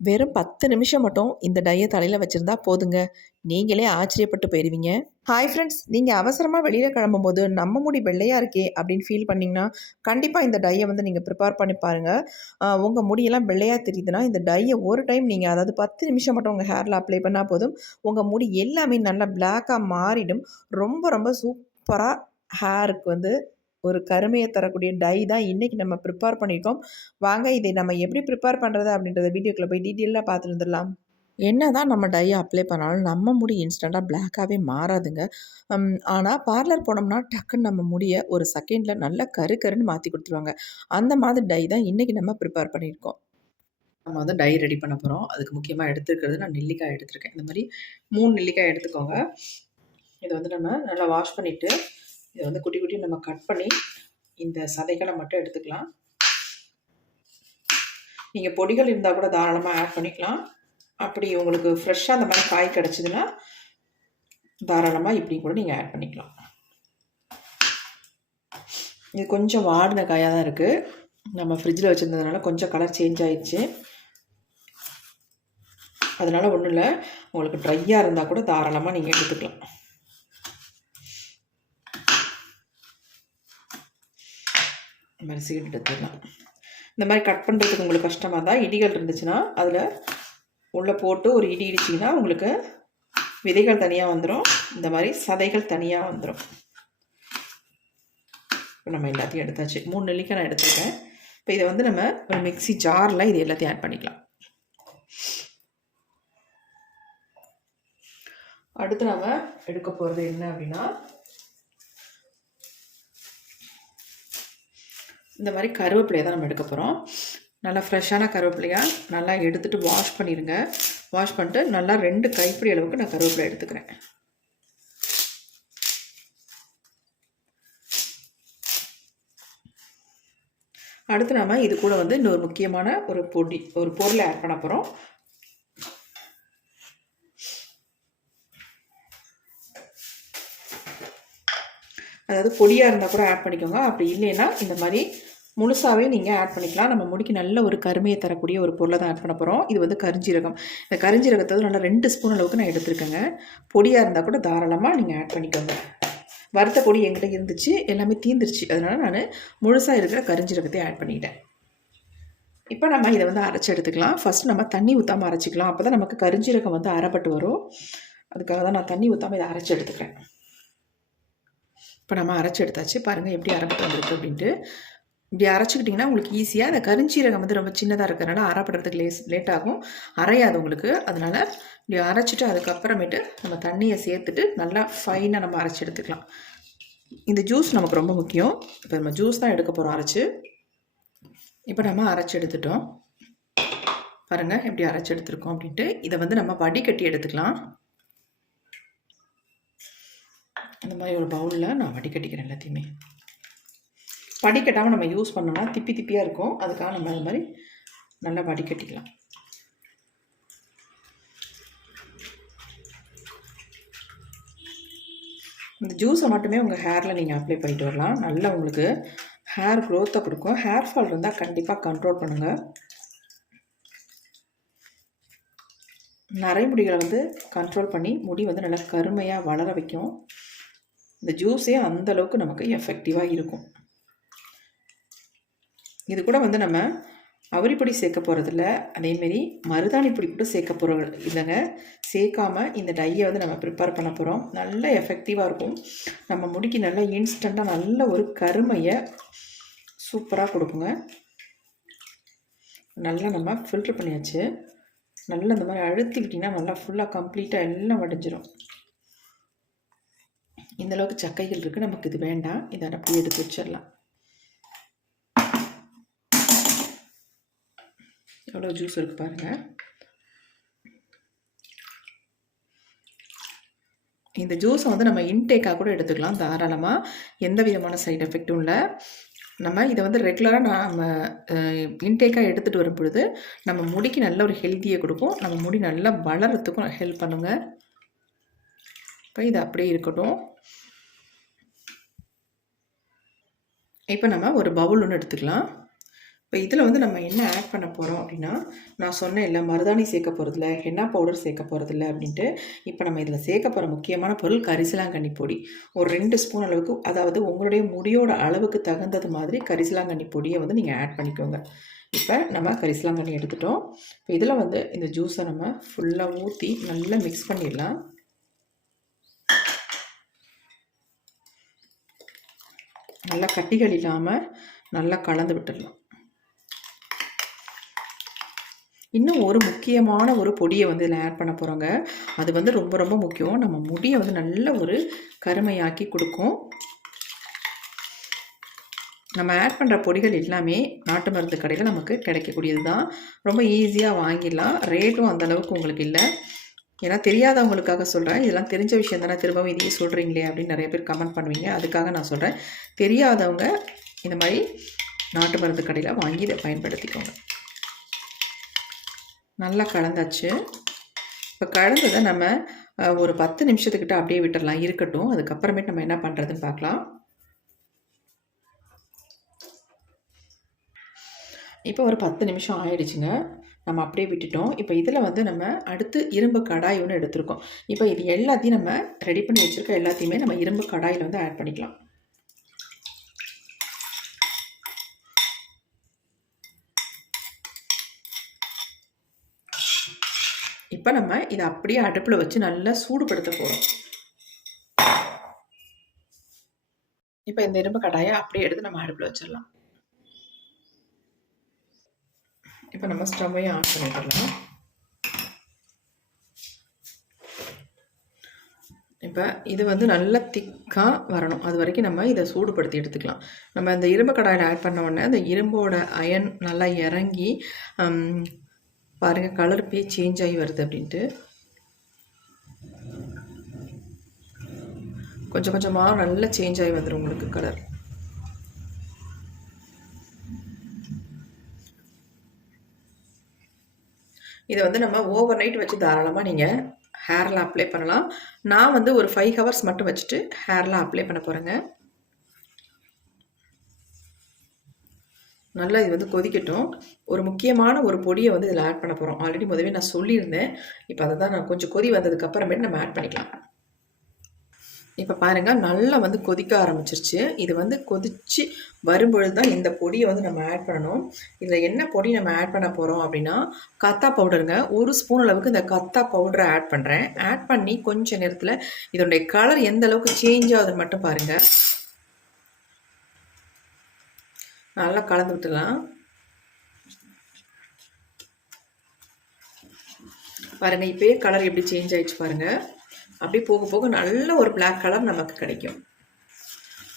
வெறும் பத்து நிமிஷம் மட்டும் இந்த டையை தலையில் வச்சுருந்தா போதுங்க. நீங்களே ஆச்சரியப்பட்டு போயிடுவீங்க ஹாய் ஃப்ரெண்ட்ஸ் நீங்கள் அவசரமாக வெளியில் கிளம்பும்போது நம்ம முடி வெள்ளையாக இருக்கே அப்படின்னு ஃபீல் பண்ணிங்கன்னா கண்டிப்பாக இந்த டையை வந்து நீங்கள் ப்ரிப்பேர் பண்ணி பாருங்கள் உங்கள் முடியெல்லாம் வெள்ளையாக தெரியுதுன்னா இந்த டையை ஒரு டைம் நீங்கள் அதாவது பத்து நிமிஷம் மட்டும் உங்கள் ஹேரில் அப்ளை பண்ணால் போதும். உங்கள் முடி எல்லாமே நல்லா பிளாக்காக மாறிடும். ரொம்ப ரொம்ப சூப்பராக ஹேருக்கு வந்து ஒரு கருமையை தரக்கூடிய டை தான் இன்றைக்கி நம்ம ப்ரிப்பேர் பண்ணியிருக்கோம். வாங்க இதை நம்ம எப்படி ப்ரிப்பேர் பண்ணுறது அப்படின்றத வீடியோக்குள்ளே போய் டீட்டெயிலாக பார்த்துட்டு வந்துடலாம் என்ன தான் நம்ம டையை அப்ளை பண்ணாலும் நம்ம முடி இன்ஸ்டண்ட்டாக பிளாக்காகவே மாறாதுங்க. ஆனால் பார்லர் போனோம்னா டக்குன்னு நம்ம முடியை ஒரு செகண்டில் நல்லா கரு கருன்னு மாற்றி கொடுத்துருவாங்க. அந்த மாதிரி டை தான் இன்றைக்கி நம்ம ப்ரிப்பேர் பண்ணியிருக்கோம். நம்ம வந்து டை ரெடி பண்ண போகிறோம் அதுக்கு முக்கியமாக எடுத்துருக்கிறது நான் நெல்லிக்காய் எடுத்திருக்கேன். இந்த மாதிரி மூணு நெல்லிக்காய் எடுத்துக்கோங்க. இதை வந்து நம்ம நல்லா வாஷ் பண்ணிவிட்டு இதை வந்து குட்டி குட்டி நம்ம கட் பண்ணி இந்த சதைகளை மட்டும் எடுத்துக்கலாம். நீங்கள் பொடிகள் இருந்தால் கூட தாராளமாக ஆட் பண்ணிக்கலாம். அப்படி உங்களுக்கு ஃப்ரெஷ்ஷாக அந்த மாதிரி காய் கிடச்சிதுன்னா தாராளமாக இப்படி கூட நீங்கள் ஆட் பண்ணிக்கலாம். இது கொஞ்சம் வாடின காயாக தான் இருக்குது நம்ம ஃப்ரிட்ஜில் வச்சுருந்ததுனால கொஞ்சம் கலர் சேஞ்ச் ஆயிடுச்சு. அதனால் ஒன்றும் இல்லை. உங்களுக்கு ட்ரையாக இருந்தால் கூட தாராளமாக நீங்கள் எடுத்துக்கலாம். இந்த மாதிரி சீடு எடுத்துடலாம். இந்த மாதிரி கட் பண்ணுறதுக்கு உங்களுக்கு கஷ்டமாக தான் இடிகள் இருந்துச்சுன்னா அதில் உள்ளே போட்டு ஒரு இடி இடிச்சிங்கன்னா உங்களுக்கு விதைகள் தனியாக வந்துடும் இந்த மாதிரி சதைகள் தனியாக வந்துடும் இப்போ நம்ம எல்லாத்தையும் எடுத்தாச்சு. மூணு நெல்லிக்காய் நான் எடுத்துருக்கேன். இப்போ இதை வந்து நம்ம ஒரு மிக்சி ஜாரில் இது எல்லாத்தையும் ஆட் பண்ணிக்கலாம். அடுத்து நம்ம எடுக்க போகிறது என்ன அப்படின்னா இந்த மாதிரி கருவேப்பிலையை தான் நம்ம எடுக்க போகிறோம் நல்லா ஃப்ரெஷ்ஷான கருவேப்பிலையாக நல்லா எடுத்துகிட்டு வாஷ் பண்ணிடுங்க வாஷ் பண்ணிட்டு நல்லா ரெண்டு கைப்பிடி அளவுக்கு நான் கருவேப்பிலை எடுத்துக்கிறேன். அடுத்து நாம் இது கூட வந்து இன்னொரு முக்கியமான ஒரு பொடி ஒரு பொருளை ஆட் பண்ண போகிறோம் அதாவது பொடியாக இருந்தால் கூட ஆட் பண்ணிக்கோங்க. அப்படி இல்லைன்னா இந்த மாதிரி முழுசாகவே நீங்கள் ஆட் பண்ணிக்கலாம். நம்ம முடிக்கு நல்ல ஒரு கருமையை தரக்கூடிய ஒரு பொருளை தான் ஆட் பண்ண போகிறோம் இது வந்து கரிஞ்சீரகம். இந்த கரிஞ்சீரகத்தை நல்லா ரெண்டு ஸ்பூன் அளவுக்கு நான் எடுத்துருக்கேங்க. பொடியாக இருந்தால் கூட தாராளமாக நீங்கள் ஆட் பண்ணிக்கோங்க. வறுத்த பொடி என்கிட்ட இருந்துச்சு. எல்லாமே தீந்துருச்சு. அதனால் நான் முழுசாக இருக்கிற கரிஞ்சீரகத்தை ஆட் பண்ணிட்டேன் இப்போ நம்ம இதை வந்து அரைச்சி எடுத்துக்கலாம். ஃபஸ்ட் நம்ம தண்ணி ஊற்றாமல் அரைச்சிக்கலாம். அப்போ தான் நமக்கு கரிஞ்சீரகம் வந்து அரைப்பட்டு வரும். அதுக்காக தான் நான் தண்ணி ஊற்றாமல் இதை அரைச்சி எடுத்துக்கிறேன். இப்போ நம்ம அரைச்சி எடுத்தாச்சு. பாருங்கள் எப்படி அரைப்பட்டு வந்திருக்கு அப்படின்ட்டு. இப்படி அரைச்சிக்கிட்டிங்கன்னா உங்களுக்கு ஈஸியாக அந்த கருஞ்சீரகம் வந்து ரொம்ப சின்னதாக இருக்கிறனால அரைப்படுறதுக்கு லேஸ் லேட் ஆகும். அரையாது உங்களுக்கு. அதனால் இப்படி அரைச்சிட்டு அதுக்கப்புறமேட்டு நம்ம தண்ணியை சேர்த்துட்டு நல்லா ஃபைனாக நம்ம அரைச்சி எடுத்துக்கலாம். இந்த ஜூஸ் நமக்கு ரொம்ப முக்கியம். இப்போ நம்ம ஜூஸ் தான் எடுக்க போகிறோம் அரைச்சி. இப்போ நம்ம அரைச்சி எடுத்துட்டோம். பாருங்கள் எப்படி அரைச்சி எடுத்துருக்கோம் அப்படின்ட்டு. இதை வந்து நம்ம வடிகட்டி எடுத்துக்கலாம். இந்த மாதிரி ஒரு பவுலில் நான் வடிகட்டிக்கிறேன் எல்லாத்தையுமே. வடிகட்டாமல் நம்ம யூஸ் பண்ணோம்னா திப்பி திப்பியாக இருக்கும். அதுக்காக நம்ம அது மாதிரி நல்லா வடிகட்டிக்கலாம் இந்த ஜூஸை மட்டுமே உங்கள் ஹேரில் நீங்கள் அப்ளை பண்ணிட்டு வரலாம். நல்லா உங்களுக்கு ஹேர் க்ரோத்தை கொடுக்கும். ஹேர் ஃபால் இருந்தால் கண்டிப்பாக கண்ட்ரோல் பண்ணுங்கள் நரைமுடிகளை வந்து கண்ட்ரோல் பண்ணி முடி வந்து நல்லா கருமையாக வளர வைக்கும். இந்த ஜூஸே அந்தளவுக்கு நமக்கு எஃபெக்டிவாக இருக்கும். இது கூட வந்து நம்ம அவரிப்பொடி சேர்க்க போகிறதில்ல அதேமாரி மருதாணி பொடி கூட சேர்க்க போகிற இல்லைங்க சேர்க்காமல் இந்த டையை வந்து நம்ம ப்ரிப்பேர் பண்ண போகிறோம் நல்ல எஃபெக்டிவாக இருக்கும். நம்ம முடிக்கு நல்ல இன்ஸ்டண்ட்டாக நல்ல ஒரு கருமையை சூப்பராக கொடுக்குங்க. நல்லா நம்ம ஃபில்ட்ரு பண்ணியாச்சு. நல்லா இந்த மாதிரி அழுத்திக்கிட்டிங்கன்னா நல்லா ஃபுல்லாக கம்ப்ளீட்டாக எல்லாம் வடைஞ்சிடும் இந்த அளவுக்கு சக்கைகள் இருக்குது நமக்கு இது வேண்டாம். இதை அப்படியே எடுத்து வச்சிடலாம். எவ்வளோ ஜூஸ் இருக்குது பாருங்கள் இந்த ஜூஸை வந்து நம்ம இன்டேக்காக கூட எடுத்துக்கலாம் தாராளமாக எந்த விதமான சைடு எஃபெக்டும் இல்லை. நம்ம இதை வந்து ரெகுலராக நம்ம இன்டேக்காக எடுத்துகிட்டு வரும் பொழுது நம்ம முடிக்கு நல்ல ஒரு ஹெல்த்தியை கொடுக்கும். நம்ம முடி நல்லா வளரத்துக்கும் ஹெல்ப் பண்ணுங்கள் இப்போ இது அப்படியே இருக்கட்டும். இப்போ நம்ம ஒரு பவுல் ஒன்று எடுத்துக்கலாம். இப்போ இதில் வந்து நம்ம என்ன ஆட் பண்ண போகிறோம் அப்படின்னா நான் சொன்னேன் இல்லை மருதாணி சேர்க்க போகிறதில்ல ஹென்னா பவுடர் சேர்க்க போகிறதில்ல அப்படின்ட்டு இப்போ நம்ம இதில் சேர்க்க போகிற முக்கியமான பொருள் கரிசலாங்கண்ணி பொடி. ஒரு ரெண்டு ஸ்பூன் அளவுக்கு அதாவது உங்களுடைய முடியோட அளவுக்கு தகுந்தது மாதிரி கரிசலாங்கண்ணி பொடியை வந்து நீங்கள் ஆட் பண்ணிக்கோங்க. இப்போ நம்ம கரிசலாங்கண்ணி எடுத்துட்டோம். இப்போ இதில் வந்து இந்த ஜூஸை நம்ம ஃபுல்லாக ஊற்றி நல்லா மிக்ஸ் பண்ணிடலாம். நல்லா கட்டிகள் இல்லாமல் நல்லா கலந்து விட்டுடலாம். இன்னும் ஒரு முக்கியமான ஒரு பொடியை வந்து இதில் ஆட் பண்ண போகிறோங்க அது வந்து ரொம்ப ரொம்ப முக்கியம். நம்ம முடியை வந்து நல்ல ஒரு கருமையாக்கி கொடுக்கும். நம்ம ஆட் பண்ணுற பொடிகள் எல்லாமே நாட்டு மருந்து கடையில் நமக்கு கிடைக்கக்கூடியது தான் ரொம்ப ஈஸியாக வாங்கிடலாம். ரேட்டும் அந்தளவுக்கு உங்களுக்கு இல்லை. ஏன்னா தெரியாதவங்களுக்காக சொல்கிறேன் இதெல்லாம் தெரிஞ்ச விஷயம் தானே. திரும்பவும் இதையே சொல்கிறீங்களே அப்படின்னு நிறைய பேர் கமெண்ட் பண்ணுவீங்க. அதுக்காக நான் சொல்கிறேன் தெரியாதவங்க இந்த மாதிரி நாட்டு மருந்து கடையில் வாங்கி இதை பயன்படுத்திக்கோங்க. நல்லா கலந்தாச்சு. இப்போ கலந்ததை நம்ம ஒரு பத்து நிமிஷத்துக்கிட்ட அப்படியே விட்டுடலாம் இருக்கட்டும். அதுக்கப்புறமேட்டு நம்ம என்ன பண்ணுறதுன்னு பார்க்கலாம் இப்போ ஒரு பத்து நிமிஷம் ஆயிடுச்சுங்க. நம்ம அப்படியே விட்டுட்டோம். இப்போ இதில் வந்து நம்ம அடுத்து இரும்பு கடாய் ஒன்று எடுத்திருக்கோம். இப்போ இது எல்லாத்தையும் நம்ம ரெடி பண்ணி வச்சுருக்க எல்லாத்தையுமே நம்ம இரும்பு கடாயில் வந்து ஆட் பண்ணிக்கலாம். இப்போ நம்ம இதை அப்படியே அடுப்பில் வச்சு நல்லா சூடுபடுத்த போகிறோம் இப்போ இந்த இரும்பு கடாயை அப்படியே எடுத்து நம்ம அடுப்பில் வச்சிடலாம். இப்போ நம்ம ஸ்டவ்வையும் ஆன் பண்ணிடலாம். இப்போ இது வந்து நல்லா திக்காக வரணும். அது வரைக்கும் நம்ம இதை சூடுபடுத்தி எடுத்துக்கலாம். நம்ம இந்த இரும்பு கடாயில் ஆட் பண்ண உடனே அந்த இரும்போட அயன் நல்லா இறங்கி பாருங்கள் கலர் போய் சேஞ்ச் ஆகி வருது அப்படின்ட்டு. கொஞ்சம் கொஞ்சமாக நல்லா சேஞ்ச் ஆகி வந்துடும் உங்களுக்கு கலர் இதை வந்து நம்ம ஓவர் நைட் வச்சு தாராளமாக நீங்கள் ஹேரில் அப்ளை பண்ணலாம். நான் வந்து ஒரு ஃபைவ் ஹவர்ஸ் மட்டும் வச்சுட்டு ஹேரில் அப்ளை பண்ண போகிறேங்க நல்லா இது வந்து கொதிக்கட்டும். ஒரு முக்கியமான ஒரு பொடியை வந்து இதில் ஆட் பண்ண போகிறோம் ஆல்ரெடி முதவே நான் சொல்லியிருந்தேன். இப்போ அதை தான் நான் கொஞ்சம் கொதி வந்ததுக்கப்புறமேட்டு நம்ம ஆட் பண்ணிக்கலாம். இப்போ பாருங்கள் நல்லா வந்து கொதிக்க ஆரம்பிச்சிருச்சு. இது வந்து கொதித்து வரும்பொழுது தான் இந்த பொடியை வந்து நம்ம ஆட் பண்ணணும். இதில் என்ன பொடி நம்ம ஆட் பண்ண போகிறோம் அப்படின்னா கத்தா பவுடருங்க. ஒரு ஸ்பூன் அளவுக்கு இந்த கத்தா பவுடரை ஆட் பண்ணுறேன் ஆட் பண்ணி கொஞ்சம் நேரத்தில் இதனுடைய கலர் எந்த அளவுக்கு சேஞ்ச் ஆகுதுன்னு மட்டும் பாருங்கள் நல்லா கலந்து விட்டுலாம் பாருங்கள் இப்போயே கலர் எப்படி சேஞ்ச் ஆகிடுச்சு பாருங்கள் அப்படி போக போக நல்ல ஒரு பிளாக் கலர் நமக்கு கிடைக்கும்.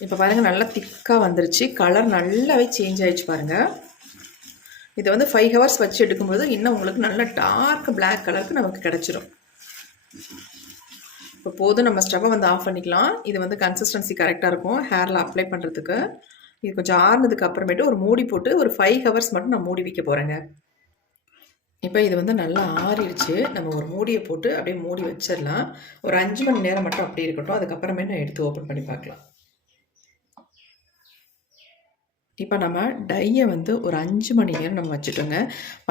இப்போ பாருங்கள் நல்லா திக்காக வந்துருச்சு. கலர் நல்லாவே சேஞ்ச் ஆகிடுச்சு பாருங்கள் இதை வந்து ஃபைவ் ஹவர்ஸ் வச்சு எடுக்கும்போது இன்னும் உங்களுக்கு நல்ல டார்க் பிளாக் கலருக்கு நமக்கு கிடச்சிரும். இப்போ போதும் நம்ம ஸ்டவ்வை வந்து ஆஃப் பண்ணிக்கலாம். இது வந்து கன்சிஸ்டன்சி கரெக்டாக இருக்கும். ஹேரில் அப்ளை பண்ணுறதுக்கு இது கொஞ்சம் ஆறுனதுக்கு அப்புறமேட்டு ஒரு மூடி போட்டு ஒரு ஃபைவ் ஹவர்ஸ் மட்டும் நான் மூடி வைக்க போகிறேங்க இப்போ இது வந்து நல்லா ஆறிடுச்சு. நம்ம ஒரு மூடியை போட்டு அப்படியே மூடி வச்சிடலாம். ஒரு அஞ்சு மணி நேரம் மட்டும் அப்படியே இருக்கட்டும். அதுக்கப்புறமே நான் எடுத்து ஓப்பன் பண்ணி பார்க்கலாம். இப்போ நம்ம டையை வந்து ஒரு அஞ்சு மணி நேரம் நம்ம வச்சுட்டோங்க.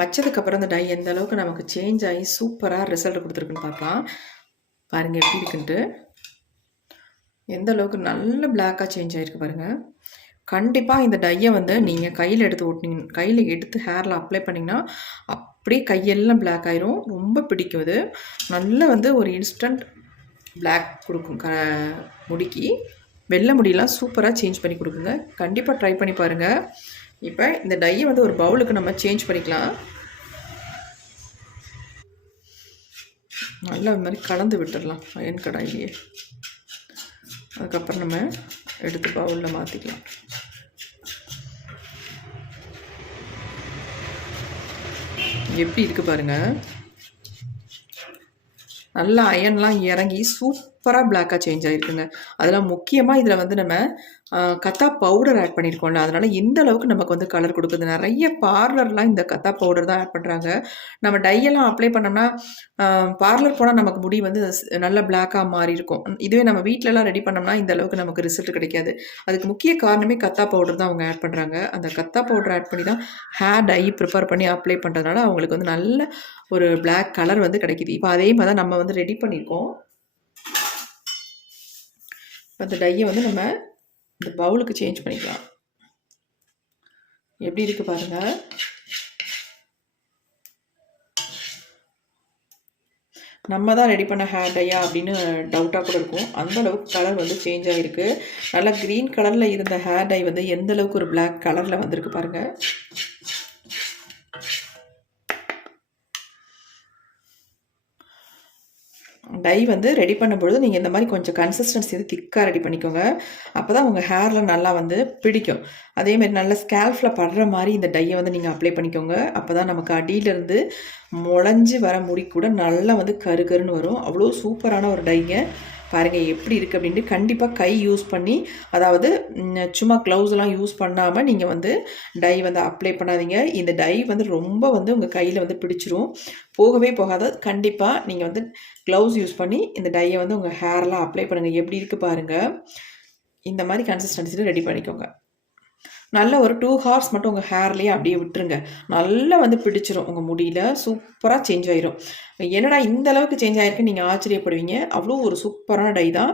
வச்சதுக்கப்புறம் அந்த டை எந்த அளவுக்கு நமக்கு சேஞ்ச் ஆகி சூப்பராக ரிசல்ட் கொடுத்துருக்குன்னு பார்க்கலாம். பாருங்கள் எப்படி இருக்குன்ட்டு. எந்த அளவுக்கு நல்ல பிளாக்காக சேஞ்ச் ஆகிருக்கு பாருங்கள் கண்டிப்பாக இந்த டையை வந்து நீங்கள் கையில் எடுத்து ஓட்டினீங்க கையில் எடுத்து ஹேரில் அப்ளை பண்ணிங்கன்னா அப்படியே கையெல்லாம் பிளாக் ஆயிரும். ரொம்ப பிடிக்கும் இது. நல்ல வந்து ஒரு இன்ஸ்டன்ட் பிளாக் கொடுக்கும் க முடிக்கு. வெள்ளை முடியெல்லாம் சூப்பராக சேஞ்ச் பண்ணி கொடுக்குங்க. கண்டிப்பாக ட்ரை பண்ணி பாருங்கள் இப்போ இந்த டையை வந்து ஒரு பவுலுக்கு நம்ம சேஞ்ச் பண்ணிக்கலாம். நல்லா இது மாதிரி கலந்து விட்டுடலாம் அயன் கடாயிலேயே. அதுக்கப்புறம் நம்ம எடுத்து பவுலில் மாற்றிக்கலாம் எப்படி இருக்குது பாருங்கள் நல்லா அயன்லாம் இறங்கி சூப்பராக பிளாக்காக சேஞ்ச் ஆகிருக்குங்க அதெல்லாம் முக்கியமாக இதில் வந்து நம்ம கத்தா பவுடர் ஆட் பண்ணியிருக்கோம்ல அதனால் இந்த அளவுக்கு நமக்கு வந்து கலர் கொடுக்குது. நிறைய பார்லர்லாம் இந்த கத்தா பவுடர் தான் ஆட் பண்ணுறாங்க நம்ம டையெல்லாம் அப்ளை பண்ணோம்னா பார்லர் போனால் நமக்கு முடி வந்து நல்ல பிளாக்காக மாறி இருக்கும். இதுவே நம்ம வீட்டிலலாம் ரெடி பண்ணோம்னா இந்த அளவுக்கு நமக்கு ரிசல்ட் கிடைக்காது. அதுக்கு முக்கிய காரணமே கத்தா பவுடர் தான் அவங்க ஆட் பண்ணுறாங்க அந்த கத்தா பவுடர் ஆட் பண்ணி தான் ஹேர் டை ப்ரிப்பேர் பண்ணி அப்ளை பண்ணுறதுனால அவங்களுக்கு வந்து நல்ல ஒரு பிளாக் கலர் வந்து கிடைக்குது. இப்போ அதே மாதிரி தான் நம்ம வந்து ரெடி பண்ணியிருக்கோம். அந்த டையை வந்து நம்ம இந்த பவுலுக்கு சேஞ்ச் பண்ணிக்கலாம். எப்படி இருக்கு பாருங்க. நம்ம தான் ரெடி பண்ண ஹேர் டையா அப்படின்னு டவுட்டாக கூட இருக்கும். அந்த அளவுக்கு கலர் வந்து சேஞ்ச் ஆகிருக்கு நல்லா க்ரீன் கலரில் இருந்த ஹேர் டை வந்து எந்த அளவுக்கு ஒரு பிளாக் கலரில் வந்திருக்கு பாருங்கள் டை வந்து ரெடி பண்ணும்பொழுது நீங்கள் இந்த மாதிரி கொஞ்சம் கன்சிஸ்டன்சி வந்து திக்காக ரெடி பண்ணிக்கோங்க. அப்போ தான் உங்கள் ஹேரில் நல்லா வந்து பிடிக்கும். அதேமாரி நல்ல ஸ்கேல்ஃபில் படுற மாதிரி இந்த டையை வந்து நீங்கள் அப்ளை பண்ணிக்கோங்க. அப்போ தான் நமக்கு அடியிலேருந்து முளைஞ்சி வர முடி கூட நல்லா வந்து கரு கருன்னு வரும். அவ்வளோ சூப்பரான ஒரு டைங்க. பாருங்கள் எப்படி இருக்குது அப்படின்ட்டு கண்டிப்பாக கை யூஸ் பண்ணி அதாவது சும்மா க்ளவுஸ்லாம் யூஸ் பண்ணாமல் நீங்கள் வந்து டை வந்து அப்ளை பண்ணாதீங்க. இந்த டை வந்து ரொம்ப வந்து உங்கள் கையில் வந்து பிடிச்சிரும். போகவே போகாத கண்டிப்பாக நீங்கள் வந்து க்ளவுஸ் யூஸ் பண்ணி இந்த டையை வந்து உங்கள் ஹேர்லாம் அப்ளை பண்ணுங்கள் எப்படி இருக்குது பாருங்கள் இந்த மாதிரி கன்சிஸ்டன்சியில் ரெடி பண்ணிக்கோங்க. நல்ல ஒரு டூ ஹார்ஸ் மட்டும் உங்கள் ஹேர்லேயே அப்படியே விட்டுருங்க. நல்லா வந்து பிடிச்சிரும் உங்கள் முடியில். சூப்பராக சேஞ்ச் ஆயிரும். என்னடா இந்த அளவுக்கு சேஞ்ச் ஆகிருக்கு நீங்கள் ஆச்சரியப்படுவீங்க. அவ்வளோ ஒரு சூப்பரான டை தான்.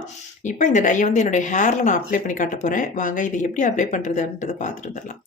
இப்போ இந்த டையை வந்து என்னுடைய ஹேரில் நான் அப்ளை பண்ணி காட்ட போகிறேன் வாங்க இதை எப்படி அப்ளை பண்ணுறது அப்படின்றத பார்த்துட்டு வந்துடலாம்.